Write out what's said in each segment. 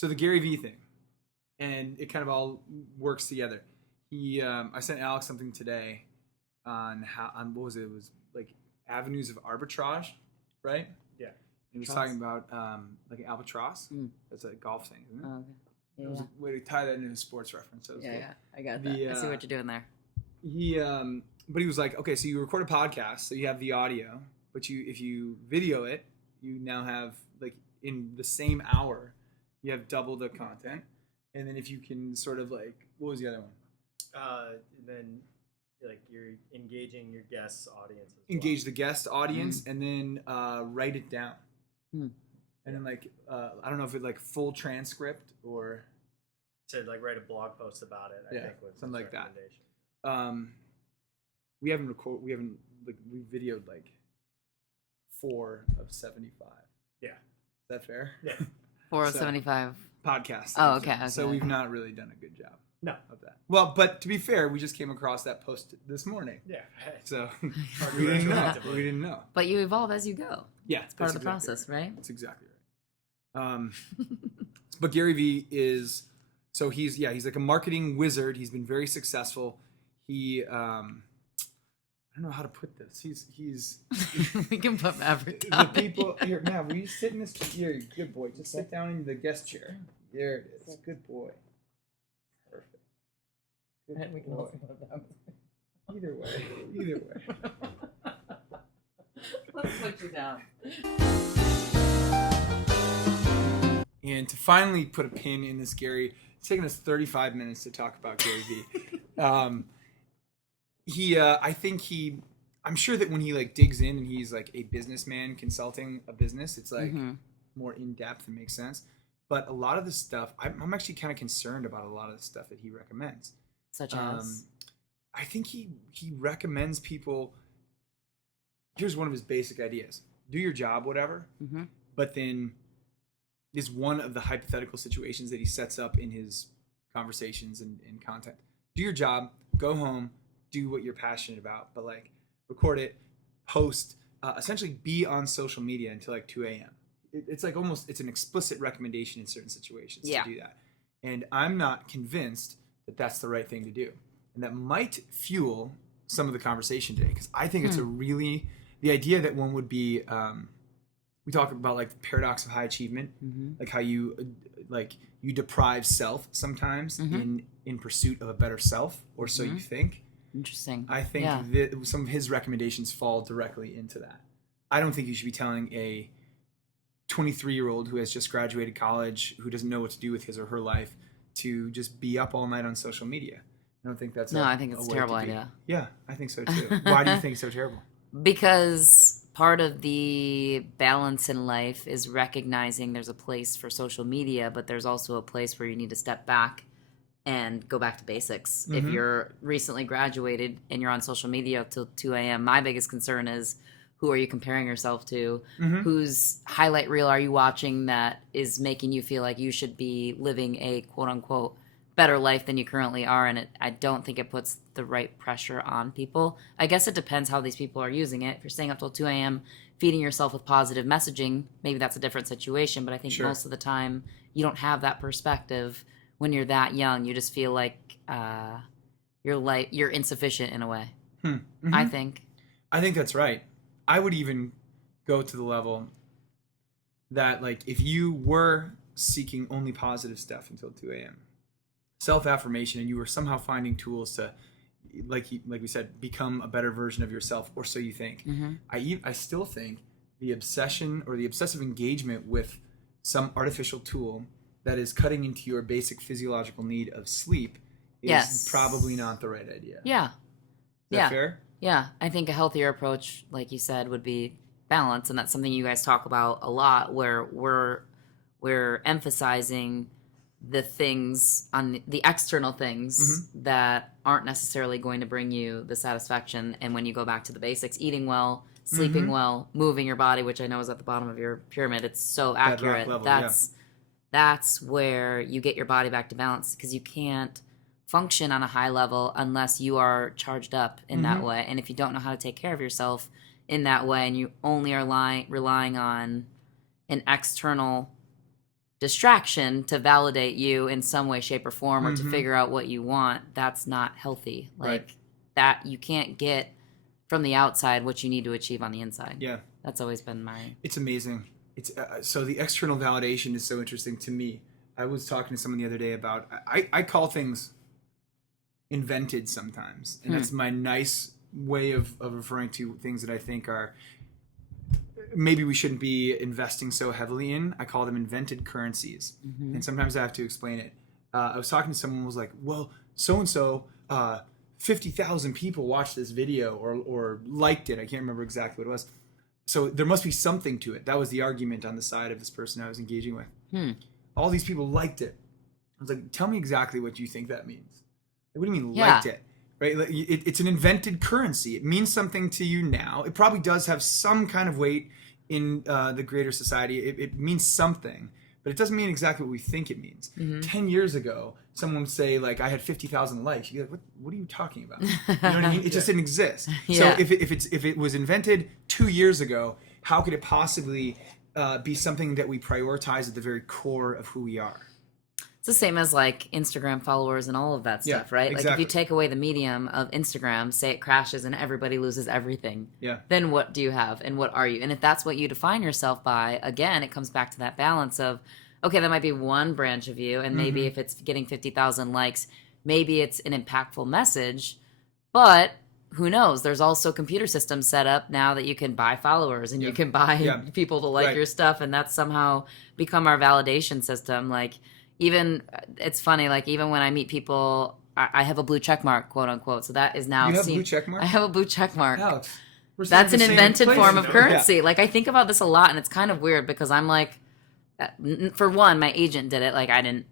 So the Gary Vee thing, and it kind of all works together. I sent Alex something today on what was it? It was like avenues of arbitrage, right? Yeah. He was talking about like an albatross. That's a golf thing, isn't it? Oh, okay. Yeah, It was a way to tie that into a sports reference. So yeah, I got that. I see what you're doing there. But he was like, okay, so you record a podcast, so you have the audio, but if you video it, you now have like in the same hour, you have double the content, and then if you can sort of like, what was the other one? Then like you're engaging your guest's audience as Engage the guest audience, and then write it down, and then like I don't know if it's like full transcript or to like write a blog post about it. I think was something like that. We videoed like 4 of 75. Yeah, is that fair? Yeah, 4 of 75 podcasts. Oh, okay. So we've not really done a good job. No. Of that. Well, but to be fair, we just came across that post this morning. Yeah. So we didn't know. But you evolve as you go. Yeah, it's part of the process, right? That's exactly right. But Gary Vee is he's like a marketing wizard. He's been very successful. He I don't know how to put this. He's we can put Maverick the people here. Matt, will you sit in this chair? Good boy. Just sit down in the guest chair. There it is. Good boy. Perfect. Good boy. Either way. Let's put you down. And to finally put a pin in this Gary, it's taken us 35 minutes to talk about Gary Vee. I'm sure that when he like digs in and he's like a businessman consulting a business, it's like more in depth and makes sense. But a lot of the stuff, I'm actually kind of concerned about a lot of the stuff that he recommends. Such as? I think he recommends people. Here's one of his basic ideas: do your job, whatever. But then is one of the hypothetical situations that he sets up in his conversations and content. Do your job, go home, do what you're passionate about, but like record it, post, essentially be on social media until like 2 a.m. It's like it's an explicit recommendation in certain situations to do that. And I'm not convinced that that's the right thing to do. And that might fuel some of the conversation today, because I think it's the idea that one would be, we talk about like the paradox of high achievement, like how you deprive self sometimes in pursuit of a better self, or so you think. Interesting. I think that some of his recommendations fall directly into that. I don't think you should be telling a 23-year-old who has just graduated college, who doesn't know what to do with his or her life, to just be up all night on social media. I don't think that's I think it's a terrible idea. Yeah, I think so too. Why do you think it's so terrible? Because part of the balance in life is recognizing there's a place for social media, but there's also a place where you need to step back and go back to basics. If you're recently graduated and you're on social media till 2 a.m., my biggest concern is, who are you comparing yourself to? Whose highlight reel are you watching that is making you feel like you should be living a quote-unquote better life than you currently are? And I don't think it puts the right pressure on people. I guess it depends how these people are using it. If you're staying up till 2 a.m., feeding yourself with positive messaging, maybe that's a different situation. But I think most of the time you don't have that perspective when you're that young. You just feel like you're insufficient in a way. I think that's right. I would even go to the level that, like, if you were seeking only positive stuff until 2 a.m., self-affirmation, and you were somehow finding tools to, like we said, become a better version of yourself, or so you think. I still think the obsession or the obsessive engagement with some artificial tool that is cutting into your basic physiological need of sleep is probably not the right idea. Yeah. Is that fair? Yeah, I think a healthier approach, like you said, would be balance, and that's something you guys talk about a lot, where we're emphasizing the things on the external things that aren't necessarily going to bring you the satisfaction. And when you go back to the basics, eating well, sleeping well, moving your body, which I know is at the bottom of your pyramid, it's so accurate. Level, that's where you get your body back to balance, because you can't function on a high level unless you are charged up in that way. And if you don't know how to take care of yourself in that way, and you only are relying on an external distraction to validate you in some way, shape, or form, or to figure out what you want, that's not healthy. Like that, you can't get from the outside what you need to achieve on the inside. Yeah. That's always been my... It's amazing. It's so the external validation is so interesting to me. I was talking to someone the other day about, I call things invented sometimes. And that's my nice way of referring to things that I think are, maybe we shouldn't be investing so heavily in. I call them invented currencies. And sometimes I have to explain it. I was talking to someone who was like, well, so-and-so, 50,000 people watched this video or liked it. I can't remember exactly what it was. So there must be something to it. That was the argument on the side of this person I was engaging with. All these people liked it. I was like, tell me exactly what you think that means. Like, what do you mean liked it? Right? Like, it's an invented currency. It means something to you now. It probably does have some kind of weight in the greater society. It means something, but it doesn't mean exactly what we think it means. 10 years ago, someone would say, like, I had 50,000 likes. You'd be like, what are you talking about? You know what I mean? It just didn't exist. So if it was invented 2 years ago, how could it possibly be something that we prioritize at the very core of who we are? It's the same as like Instagram followers and all of that stuff, right? Exactly. Like if you take away the medium of Instagram, say it crashes and everybody loses everything, then what do you have and what are you? And if that's what you define yourself by, again, it comes back to that balance of, okay, that might be one branch of you, and maybe if it's getting 50,000 likes, maybe it's an impactful message, but who knows? There's also computer systems set up now that you can buy followers and you can buy people to like your stuff, and that's somehow become our validation system. Like, even, it's funny, like even when I meet people, I have a blue check mark, quote unquote. So that is now You have a blue check mark? I have a blue check mark. Alex, that's an invented form of currency. Like, I think about this a lot, and it's kind of weird because I'm like, for one, my agent did it. Like, I don't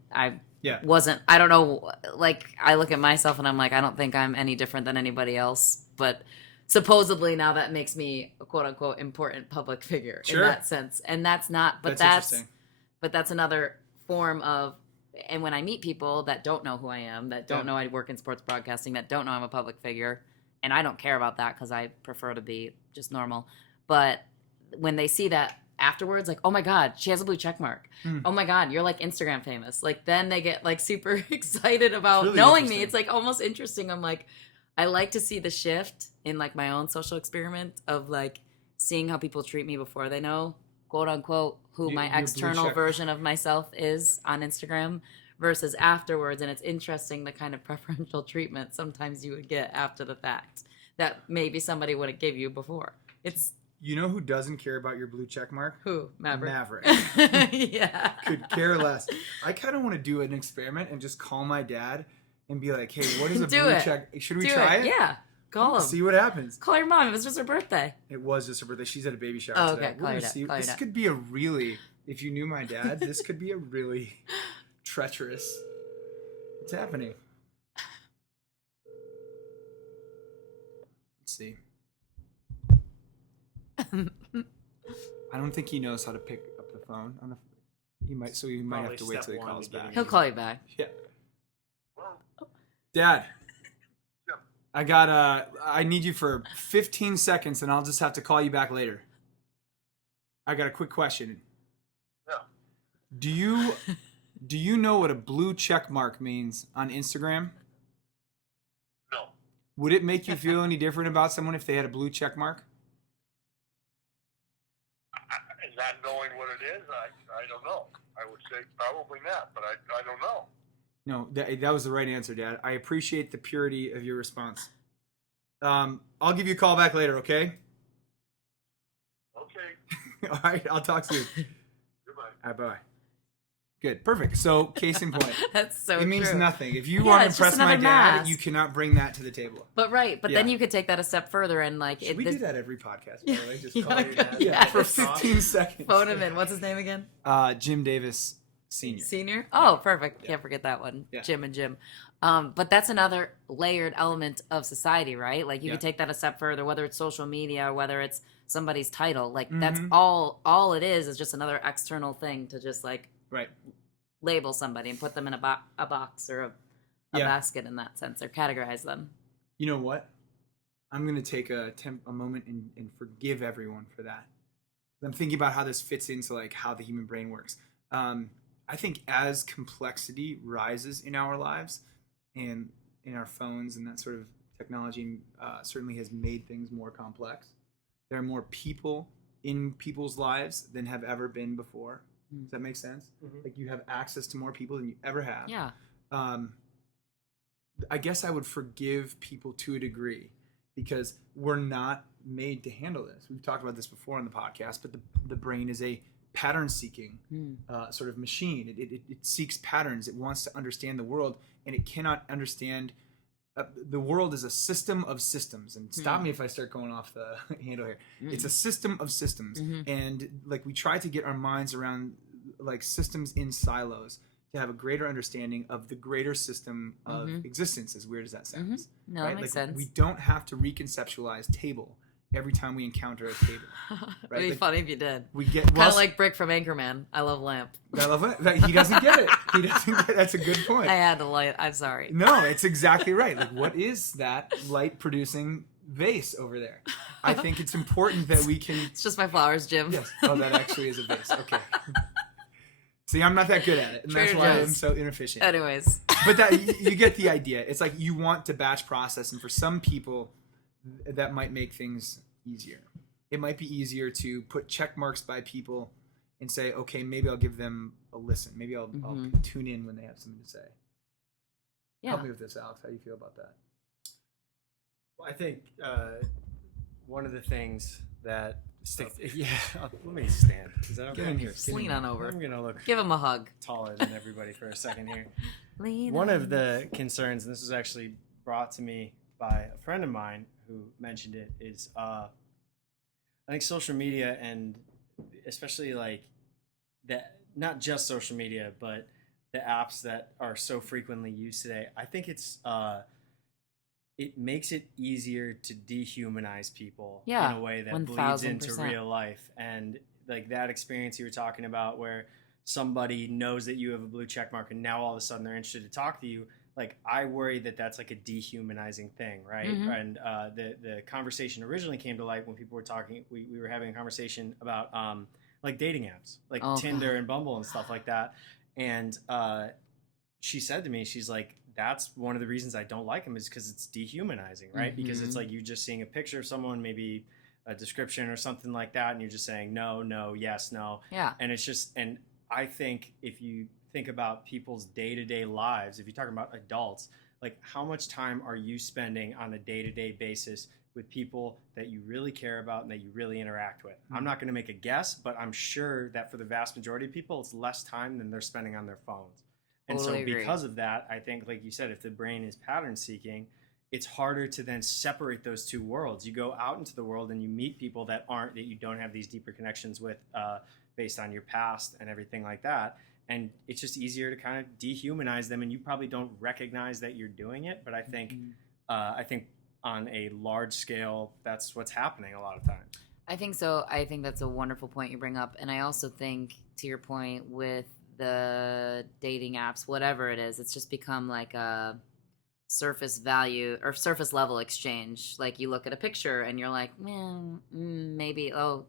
know, like, I look at myself and I'm like, I don't think I'm any different than anybody else. But supposedly now that makes me a quote unquote important public figure in that sense. And that's not, but that's another form of, and when I meet people that don't know who I am, that don't know I work in sports broadcasting, that don't know I'm a public figure, and I don't care about that because I prefer to be just normal. But when they see that afterwards, like, oh my God, she has a blue check mark. Oh my God, you're like Instagram famous. Like, then they get like super excited about really knowing me. It's like almost interesting. I'm like, I like to see the shift in like my own social experiment of like seeing how people treat me before they know, quote unquote, who my external version of myself is on Instagram versus afterwards. And it's interesting the kind of preferential treatment sometimes you would get after the fact that maybe somebody wouldn't give you before. It's, you know who doesn't care about your blue check mark? Who? Maverick. Yeah. Could care less. I kind of want to do an experiment and just call my dad and be like, hey, what is a blue check? Should we try it? Yeah. Call him. See what happens. Call your mom. It was just her birthday. It was just her birthday. She's at a baby shower today. Okay, call your dad. This could be a really, if you knew my dad, this could be a really treacherous. What's happening? Let's see. I don't think he knows how to pick up the phone on the. He might, so he might have to wait till he calls back. He'll call you back. Yeah. Dad. I need you for 15 seconds, and I'll just have to call you back later. I got a quick question. Yeah. Do you know what a blue check mark means on Instagram? No. Would it make you feel any different about someone if they had a blue check mark? Not knowing what it is, I don't know. I would say probably not, but I don't know. No, that was the right answer, Dad. I appreciate the purity of your response. I'll give you a call back later, okay? Okay. All right, I'll talk soon. Goodbye. All right, bye. Good, perfect. So, case in point. That's so true. It means nothing. If you want to impress my dad, you cannot bring that to the table. But then you could take that a step further and like. Should we do that every podcast, by the way? Just call your dad for 15 seconds. Phone him in. What's his name again? Jim Davis Senior. Senior? Oh, perfect. Can't forget that one. Yeah. Jim and Jim. But that's another layered element of society, right? Like you could take that a step further, whether it's social media or whether it's somebody's title. Like that's all it is just another external thing to just like label somebody and put them in a box or a basket in that sense, or categorize them. You know what? I'm going to take a moment and forgive everyone for that. I'm thinking about how this fits into like how the human brain works. I think as complexity rises in our lives and in our phones and that sort of technology certainly has made things more complex. There are more people in people's lives than have ever been before. Does that make sense? Mm-hmm. Like you have access to more people than you ever have. Yeah. I guess I would forgive people to a degree because we're not made to handle this. We've talked about this before on the podcast, but the brain is a pattern-seeking sort of machine. It seeks patterns. It wants to understand the world, and it cannot understand. The world is a system of systems. And stop me if I start going off the handle here. It's a system of systems, and like we try to get our minds around like systems in silos to have a greater understanding of the greater system of existence. As weird as that sounds, No, right? that makes like, sense. We don't have to reconceptualize table every time we encounter a table. Right? It'd be Like, funny if you did. we get Kind of like Brick from Anchorman. I love lamp. I love it. Like, he doesn't get it. He doesn't get. That's a good point. I had to light. I'm sorry. No, it's exactly right. Like, what is that light producing vase over there? I think it's important that we can. It's just my flowers, Jim. Yes. Oh, that actually is a vase. Okay. See, I'm not that good at it, and that's Trader why I'm Joe's. so inefficient. Anyways. But that you get the idea. It's like you want to batch process, and for some people, that might make things easier. It might be easier to put check marks by people and say, okay, maybe I'll give them a listen. Maybe I'll tune in when they have something to say. Yeah. Help me with this, Alex. How do you feel about that? Well, I think one of the things that let me stand. Is that okay? Get in here. Just lean on over. I'm gonna look Give him a hug. taller than everybody for a second here. Lean One on. of the concerns, and this was actually brought to me by a friend of mine who mentioned it, is I think social media, and especially like that, not just social media, but the apps that are so frequently used today, I think it makes it easier to dehumanize people in a way that bleeds into 1000%. real life. And like that experience you were talking about where somebody knows that you have a blue check mark and now all of a sudden they're interested to talk to you. Like, I worry that that's like a dehumanizing thing, right? And the conversation originally came to light when people were talking. We were having a conversation about like dating apps, like Tinder and Bumble and stuff like that. And she said to me, she's like, that's one of the reasons I don't like them is because it's dehumanizing, right? Because it's like you just seeing a picture of someone, maybe a description or something like that, and you're just saying no, no, yes, no. Yeah. And it's just, and I think if you think about people's day-to-day lives, if you're talking about adults, like how much time are you spending on a day-to-day basis with people that you really care about and that you really interact with? I'm not going to make a guess, but I'm sure that for the vast majority of people, it's less time than they're spending on their phones. And Totally so agree. because of that, I think, like you said, if the brain is pattern seeking, it's harder to then separate those two worlds. You go out into the world and you meet people that you don't have these deeper connections with based on your past and everything like that. And it's just easier to kind of dehumanize them, and you probably don't recognize that you're doing it. But I think on a large scale, that's what's happening a lot of times. I think so. I think that's a wonderful point you bring up. And I also think, to your point, with the dating apps, whatever it is, it's just become like a surface value or surface level exchange. Like you look at a picture and you're like, maybe, oh,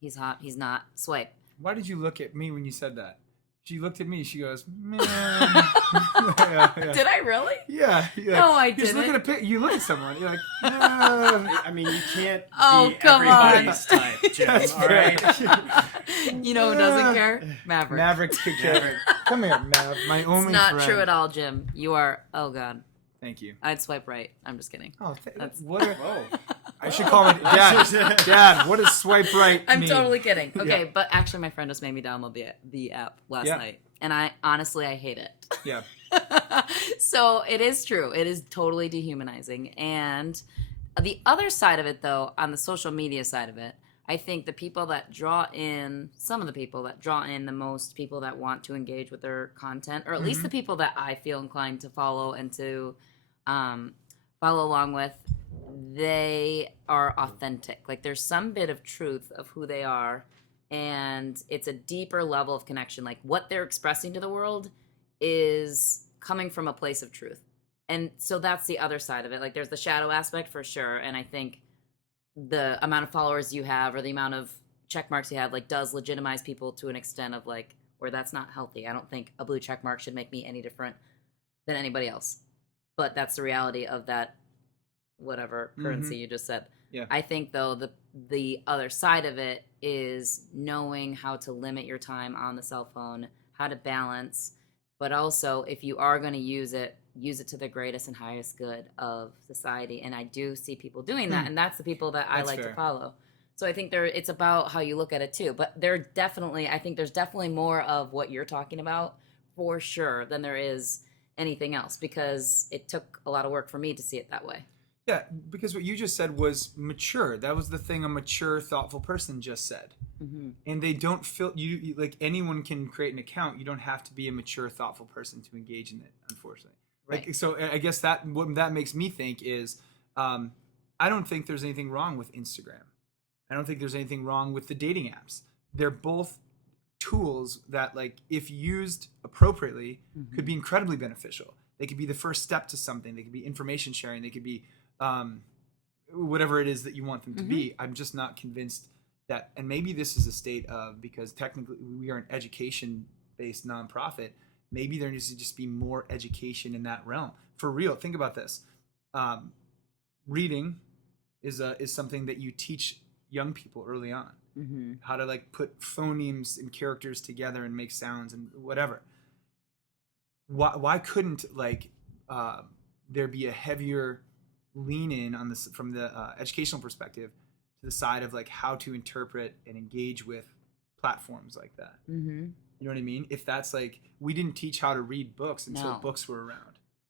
he's hot, he's not, swipe. Why did you look at me when you said that? She looked at me. She goes, man. Yeah. Did I really? Yeah. No, I you just didn't. look at you look at someone. You're like, I mean, you can't be come on. everybody's type, Jim. That's All right. You know who doesn't care? Maverick. Maverick's could care. Come here, Mav. My only It's not friend. true at all, Jim. You are, oh God. Thank you. I'd swipe right. I'm just kidding. Oh, That's- what? Whoa. I should call it Dad. Dad, what does swipe right I'm mean? totally kidding. Okay, Yeah. but actually my friend just made me download the app last night. And I hate it. Yeah. So it is true. It is totally dehumanizing. And the other side of it, though, on the social media side of it, I think some of the people that draw in the most people that want to engage with their content, or at least the people that I feel inclined to follow and to follow along with, they are authentic. Like there's some bit of truth of who they are, and it's a deeper level of connection. Like what they're expressing to the world is coming from a place of truth. And so that's the other side of it. Like there's the shadow aspect for sure, and I think the amount of followers you have or the amount of check marks you have like does legitimize people to an extent of like, where that's not healthy. I don't think a blue check mark should make me any different than anybody else. But that's the reality of that whatever currency you just said. Yeah. I think though the other side of it is knowing how to limit your time on the cell phone, how to balance, but also if you are going to use it to the greatest and highest good of society. And I do see people doing that, and that's the people that I like to follow. So I think it's about how you look at it too. But I think there's definitely more of what you're talking about for sure than there is anything else, because it took a lot of work for me to see it that way. Yeah, because what you just said was mature. That was the thing a mature, thoughtful person just said. Mm-hmm. And they don't feel you like anyone can create an account. You don't have to be a mature, thoughtful person to engage in it, unfortunately. Right. Like, so I guess what that makes me think is, I don't think there's anything wrong with Instagram. I don't think there's anything wrong with the dating apps. They're both tools that, like, if used appropriately, could be incredibly beneficial. They could be the first step to something. They could be information sharing. They could be whatever it is that you want them to be. I'm just not convinced that, and maybe this is a state of, because technically we are an education-based nonprofit, maybe there needs to just be more education in that realm. For real, think about this. Reading is something that you teach young people early on. How to, like, put phonemes and characters together and make sounds and whatever. Why couldn't, like, there be a heavier lean in on this from the educational perspective to the side of, like, how to interpret and engage with platforms like that? You know what I mean? If that's, like, we didn't teach how to read books until books were around.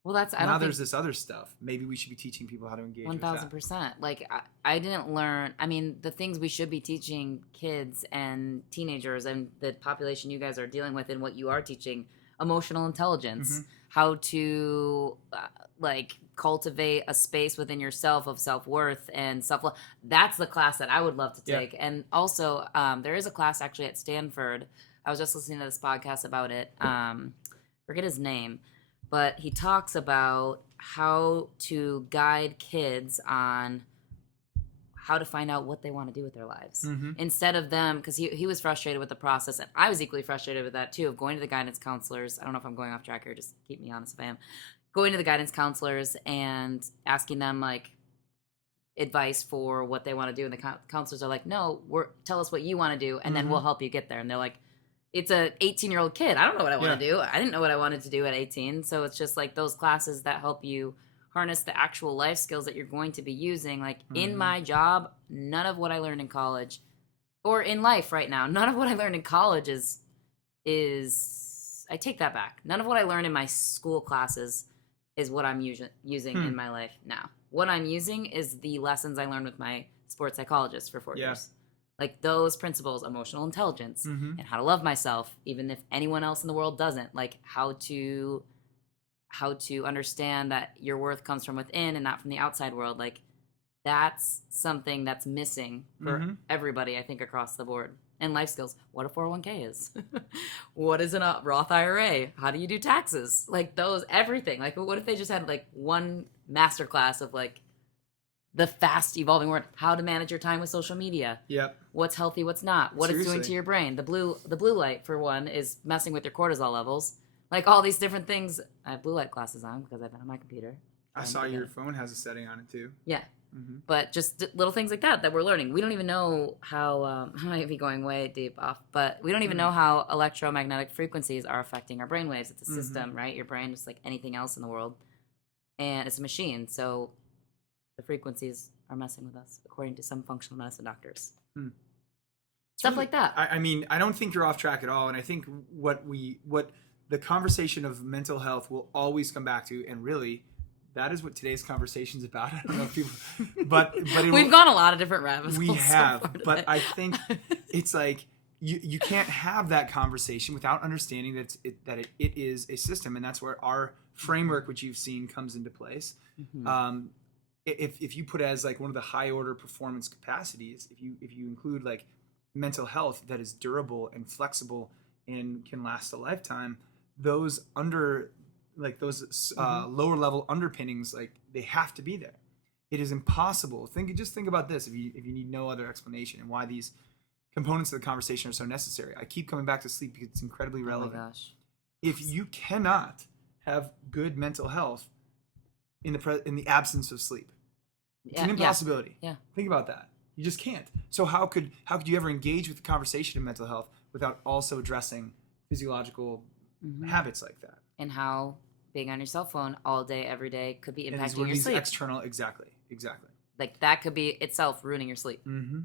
Well, now there's this other stuff. Maybe we should be teaching people how to engage 1,000%. Like, I didn't learn. I mean, the things we should be teaching kids and teenagers and the population you guys are dealing with, and what you are teaching: emotional intelligence, how to like cultivate a space within yourself of self-worth and self-love. That's the class that I would love to take. And also, there is a class actually at Stanford. I was just listening to this podcast about it. Forget his name. But he talks about how to guide kids on how to find out what they want to do with their lives. Instead of them, because he was frustrated with the process, and I was equally frustrated with that too, of going to the guidance counselors. I don't know if I'm going off track here, just keep me honest if I am. Going to the guidance counselors and asking them, like, advice for what they want to do. And the counselors are like, no, tell us what you want to do, and then we'll help you get there. And they're like, it's a 18-year-old kid. I don't know what I want to do. I didn't know what I wanted to do at 18. So it's just like those classes that help you harness the actual life skills that you're going to be using. Like in my job, none of what I learned in college or in life right now, none of what I learned in college is I take that back. None of what I learned in my school classes is what I'm using in my life now. What I'm using is the lessons I learned with my sports psychologist for 4 years. Like those principles, emotional intelligence, and how to love myself, even if anyone else in the world doesn't. Like how to understand that your worth comes from within and not from the outside world. Like that's something that's missing for everybody, I think, across the board. And life skills. What a 401k is. What is a Roth IRA? How do you do taxes? Like those, everything. Like what if they just had like one masterclass of like the fast evolving word, how to manage your time with social media. What's healthy, what's not, what it's doing to your brain. The blue light, for one, is messing with your cortisol levels. Like all these different things. I have blue light glasses on because I've been on my computer. I saw your phone has a setting on it too. Yeah. But just little things like that we're learning. We don't even know how, I might be going way deep off, but we don't even know how electromagnetic frequencies are affecting our brain waves. It's a system, right? Your brain, just like anything else in the world. And it's a machine. So the frequencies are messing with us, according to some functional medicine doctors. Stuff like that. I mean, I don't think you're off track at all. And I think what the conversation of mental health will always come back to, and really, that is what today's conversation is about. I don't know if people, but we've gone a lot of different rabbit holes. We have, but I think it's like you can't have that conversation without understanding that it is a system, and that's where our framework, which you've seen, comes into place. If you put it as like one of the high order performance capacities, if you include like mental health that is durable and flexible and can last a lifetime, those lower level underpinnings, like they have to be there. It is impossible. Think about this. If you need no other explanation, and why these components of the conversation are so necessary. I keep coming back to sleep because it's incredibly relevant. Oh my gosh. If you cannot have good mental health in the absence of sleep, it's an impossibility. Yeah. Think about that. You just can't. So how could you ever engage with the conversation of mental health without also addressing physiological habits like that? And how being on your cell phone all day, every day could be And impacting one of your these sleep. external, exactly. Like that could be itself ruining your sleep. Mm-hmm.